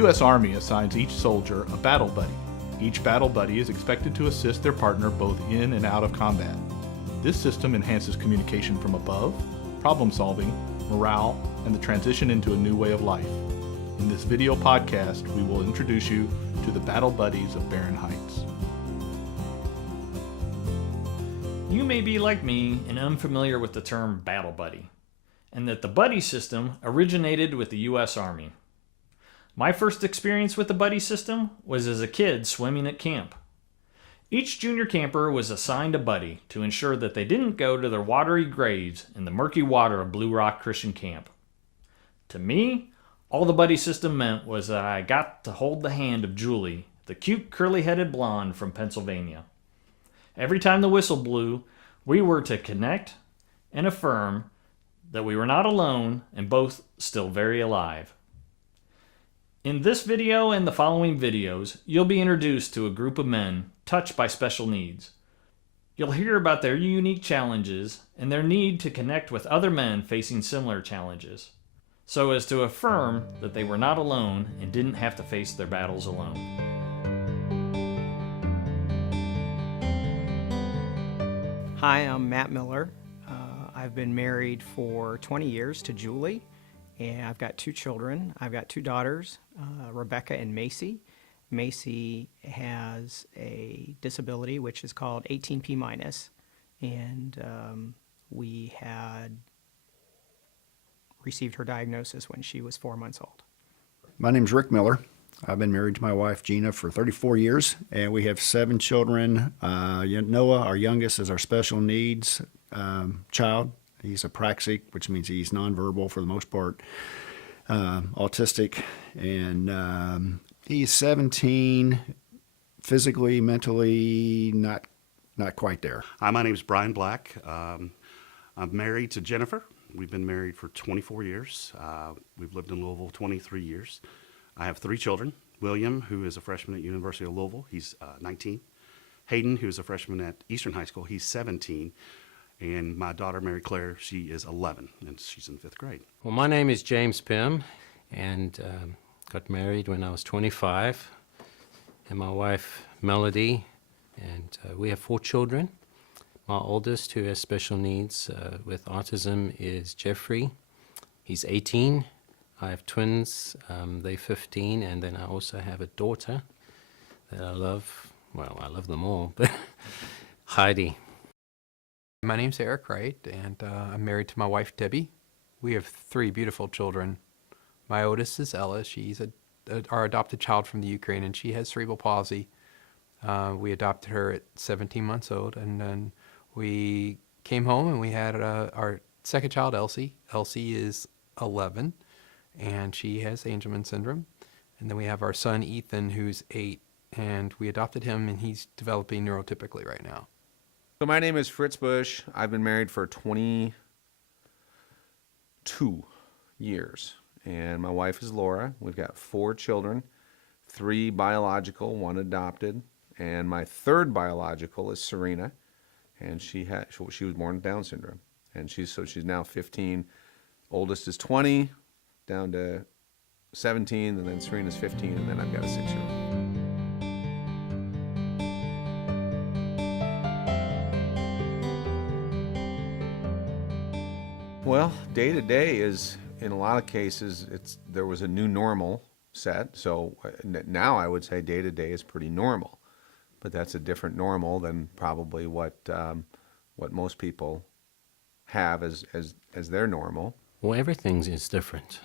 U.S. Army assigns each soldier a battle buddy. Each battle buddy is expected to assist their partner both in and out of combat. This system enhances communication from above, problem solving, morale, and the transition into a new way of life. In this video podcast, we will introduce you to the Battle Buddies of Barren Heights. You may be like me and unfamiliar with the term battle buddy, and that the buddy system originated with the U.S. Army. My first experience with the buddy system was as a kid swimming at camp. Each junior camper was assigned a buddy to ensure that they didn't go to their watery graves in the murky water of Blue Rock Christian Camp. To me, all the buddy system meant was that I got to hold the hand of Julie, the cute curly-headed blonde from Pennsylvania. Every time the whistle blew, we were to connect and affirm that we were not alone and both still very alive. In this video and the following videos, you'll be introduced to a group of men touched by special needs. You'll hear about their unique challenges and their need to connect with other men facing similar challenges, so as to affirm that they were not alone and didn't have to face their battles alone. Hi, I'm Matt Miller. I've been married for 20 years to Julie, and I've got two children. I've got two daughters, Rebecca and Macy. Macy has a disability which is called 18P minus, and we had received her diagnosis when she was 4 months old. My name's Rick Miller. I've been married to my wife Gina for 34 years, and we have 7 children. Noah, our youngest, is our special needs child. He's apraxic, which means he's nonverbal for the most part, autistic, and he's 17, physically, mentally, not quite there. Hi, my name is Brian Black. I'm married to Jennifer. We've been married for 24 years. We've lived in Louisville 23 years. I have 3 children. William, who is a freshman at University of Louisville, he's 19. Hayden, who's a freshman at Eastern High School, he's 17. And my daughter, Mary Claire, she is 11, and she's in 5th grade. Well, my name is James Pym, and got married when I was 25, and my wife, Melody, and we have 4 children. My oldest, who has special needs with autism, is Jeffrey. He's 18. I have twins, they're 15, and then I also have a daughter that I love. Well, I love them all, but Heidi. My name's Eric Wright, and I'm married to my wife, Debbie. We have 3 beautiful children. My oldest is Ella. She's our adopted child from the Ukraine, and she has cerebral palsy. We adopted her at 17 months old, and then we came home and we had our second child, Elsie. Elsie is 11, and she has Angelman syndrome. And then we have our son, Ethan, who's 8, and we adopted him, and he's developing neurotypically right now. So my name is Fritz Bush. I've been married for 22 years, and my wife is Laura. We've got 4 children, 3 biological, 1 adopted, and my 3rd biological is Serena, and she was born with Down syndrome, and she's now 15. Oldest is 20, down to 17, and then Serena's 15, and then I've got a 6-year-old. Well, day to day is, in a lot of cases, there was a new normal set. So now I would say day to day is pretty normal, but that's a different normal than probably what most people have as their normal. Well, everything is different.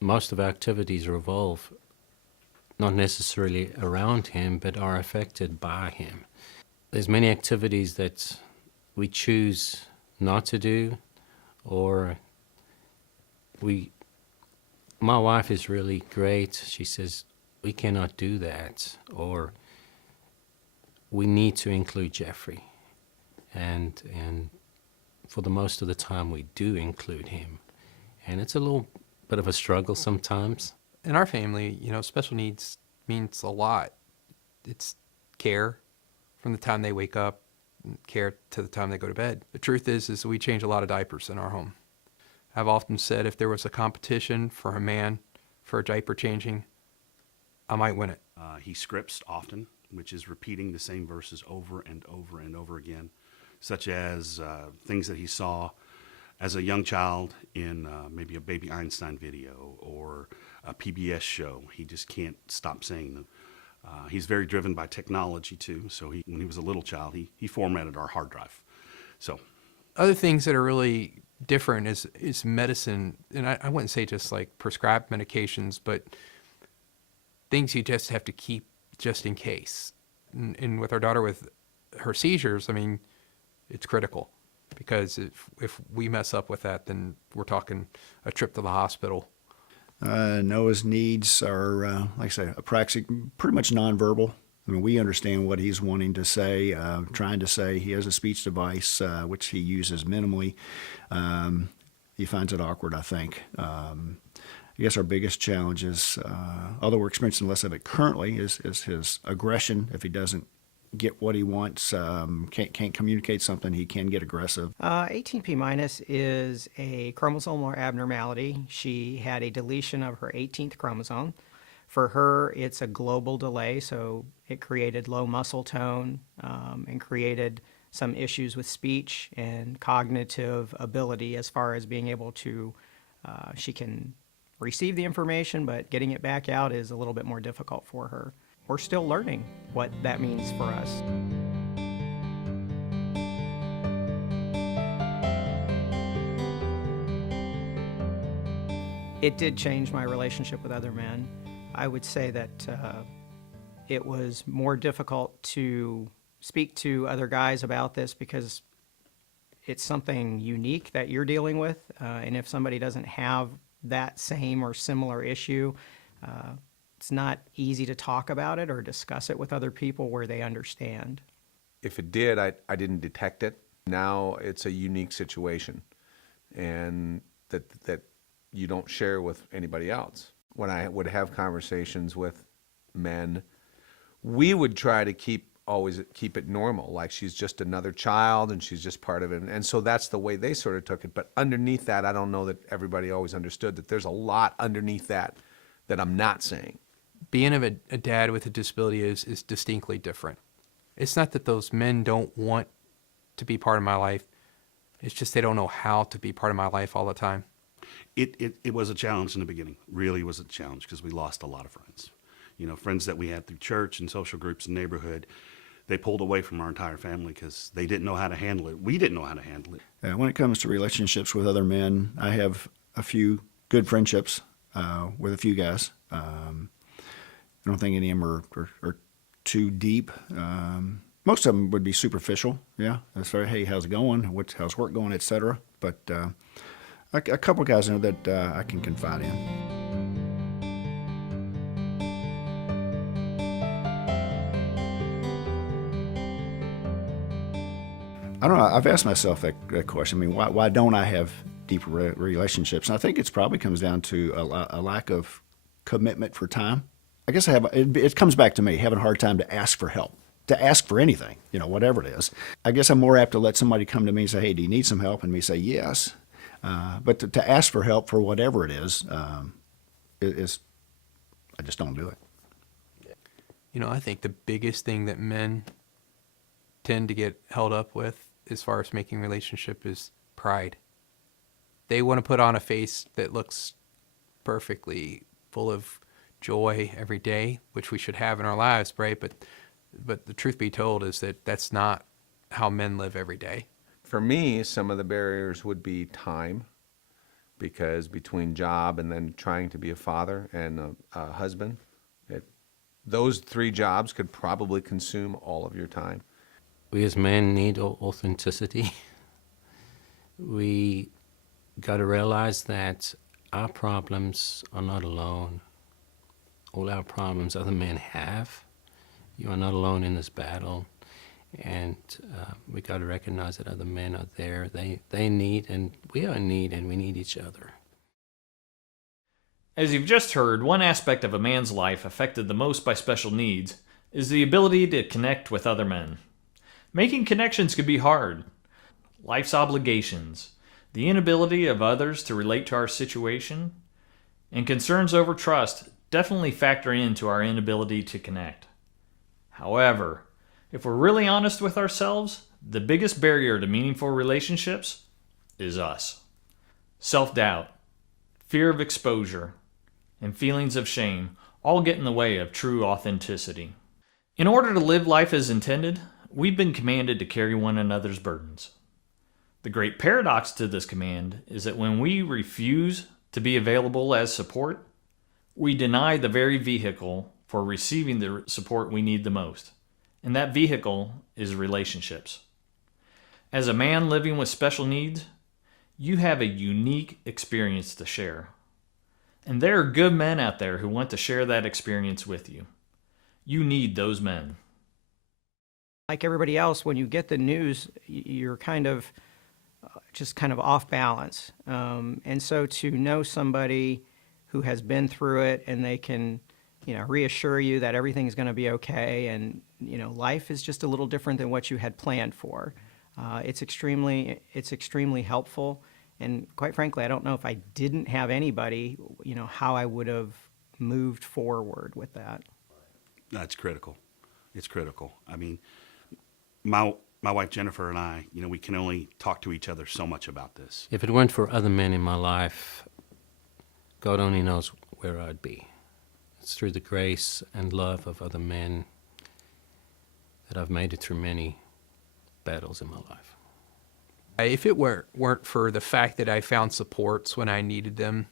Most of our activities revolve not necessarily around him, but are affected by him. There's many activities that we choose not to do, or my wife is really great. She says, we cannot do that, or we need to include Jeffrey. And for the most of the time we do include him. And it's a little bit of a struggle sometimes. In our family, special needs means a lot. It's care from the time they wake up, care to the time they go to bed. The truth is we change a lot of diapers in our home. I've often said if there was a competition for a man for diaper changing, I might win it. He scripts often, which is repeating the same verses over and over and over again, such as things that he saw as a young child in maybe a Baby Einstein video or a PBS show. He just can't stop saying them. He's very driven by technology too. So when he was a little child, he formatted our hard drive. So Other things that are really different is medicine, and I wouldn't say just like prescribed medications, but things you just have to keep just in case. And with our daughter with her seizures, I mean, it's critical because if we mess up with that, then we're talking a trip to the hospital. Noah's needs are, like I say, pretty much nonverbal. I mean, we understand what he's wanting to say, trying to say. He has a speech device, which he uses minimally. He finds it awkward, I think. I guess our biggest challenge is, although we're experiencing less of it currently, is his aggression. If he doesn't get what he wants, can't communicate something, he can get aggressive. 18p minus is a chromosomal abnormality. She had a deletion of her 18th chromosome. For her, it's a global delay, so it created low muscle tone and created some issues with speech and cognitive ability as far as being able to, she can receive the information, but getting it back out is a little bit more difficult for her. We're still learning what that means for us. It did change my relationship with other men. I would say that it was more difficult to speak to other guys about this because it's something unique that you're dealing with. And if somebody doesn't have that same or similar issue, it's not easy to talk about it or discuss it with other people where they understand. If it did, I didn't detect it. Now it's a unique situation, and that you don't share with anybody else. When I would have conversations with men, we would try to always keep it normal, like she's just another child and she's just part of it. And so that's the way they sort of took it. But underneath that, I don't know that everybody always understood that there's a lot underneath that I'm not saying. Being a dad with a disability is distinctly different. It's not that those men don't want to be part of my life. It's just they don't know how to be part of my life all the time. It was a challenge in the beginning, really was a challenge because we lost a lot of friends. You know, friends that we had through church and social groups and neighborhood, they pulled away from our entire family because they didn't know how to handle it. We didn't know how to handle it. When it comes to relationships with other men, I have a few good friendships with a few guys. I don't think any of them are too deep. Most of them would be superficial, yeah. As far as, hey, how's it going? How's work going, etc. But a couple of guys I know that I can confide in. I don't know. I've asked myself that question. I mean, why don't I have deeper relationships? And I think it probably comes down to a lack of commitment for time. I guess it comes back to me having a hard time to ask for help, to ask for anything, whatever it is. I guess I'm more apt to let somebody come to me and say, hey, do you need some help? And me say, yes. But to ask for help for whatever it is I just don't do it. I think the biggest thing that men tend to get held up with as far as making relationship is pride. They want to put on a face that looks perfectly full of joy every day, which we should have in our lives, right? But the truth be told is that that's not how men live every day. For me, some of the barriers would be time, because between job and then trying to be a father and a husband, those three jobs could probably consume all of your time. We as men need authenticity. We got to realize that our problems are not alone. All our problems other men have. You are not alone in this battle. And we got to recognize that other men are there. They need, and we are in need, and we need each other. As you've just heard, one aspect of a man's life affected the most by special needs is the ability to connect with other men. Making connections can be hard. Life's obligations, the inability of others to relate to our situation, and concerns over trust definitely factor into our inability to connect. However, if we're really honest with ourselves, the biggest barrier to meaningful relationships is us. Self-doubt, fear of exposure, and feelings of shame all get in the way of true authenticity. In order to live life as intended, we've been commanded to carry one another's burdens. The great paradox to this command is that when we refuse to be available as support, we deny the very vehicle for receiving the support we need the most. And that vehicle is relationships. As a man living with special needs, you have a unique experience to share. And there are good men out there who want to share that experience with you. You need those men. Like everybody else, when you get the news, you're kind of just kind of off balance. And so to know somebody who has been through it and they can, reassure you that everything's going to be okay and, life is just a little different than what you had planned for. It's extremely helpful. And quite frankly, I don't know if I didn't have anybody, how I would have moved forward with that. That's critical. It's critical. I mean, my wife Jennifer and I, we can only talk to each other so much about this. If it weren't for other men in my life, God only knows where I'd be. It's through the grace and love of other men that I've made it through many battles in my life. If it weren't for the fact that I found supports when I needed them,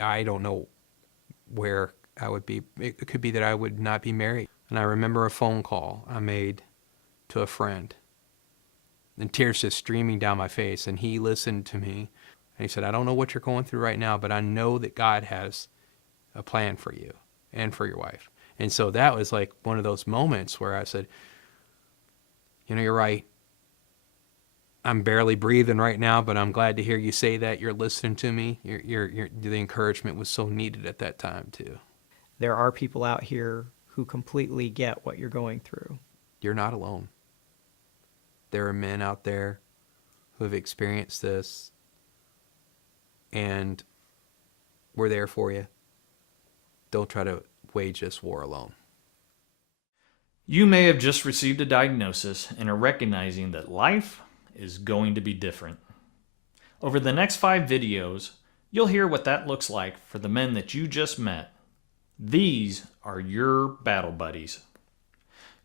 I don't know where I would be. It could be that I would not be married. And I remember a phone call I made to a friend, and tears just streaming down my face, and he listened to me, and he said, I don't know what you're going through right now, but I know that God has a plan for you and for your wife. And so that was like one of those moments where I said, you're right. I'm barely breathing right now, but I'm glad to hear you say that. You're listening to me. The encouragement was so needed at that time too. There are people out here who completely get what you're going through. You're not alone. There are men out there who have experienced this, and we're there for you. Don't try to wage this war alone. You may have just received a diagnosis and are recognizing that life is going to be different. Over the next 5 videos, you'll hear what that looks like for the men that you just met. These are your battle buddies.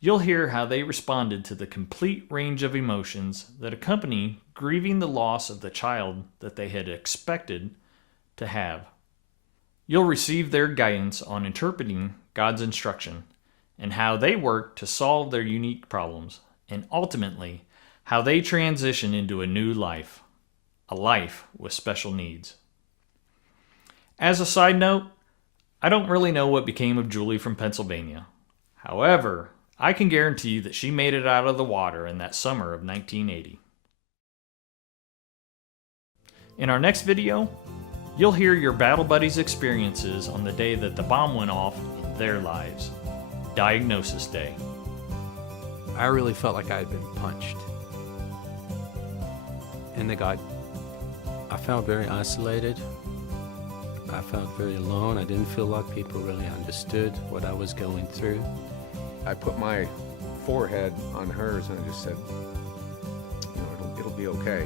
You'll hear how they responded to the complete range of emotions that accompany grieving the loss of the child that they had expected to have. You'll receive their guidance on interpreting God's instruction and how they work to solve their unique problems, and ultimately, how they transition into a new life, a life with special needs. As a side note, I don't really know what became of Julie from Pennsylvania. However, I can guarantee that she made it out of the water in that summer of 1980. In our next video, you'll hear your battle buddies' experiences on the day that the bomb went off in their lives, Diagnosis Day. I really felt like I had been punched in the gut. I felt very isolated. I felt very alone. I didn't feel like people really understood what I was going through. I put my forehead on hers and I just said, it'll be okay.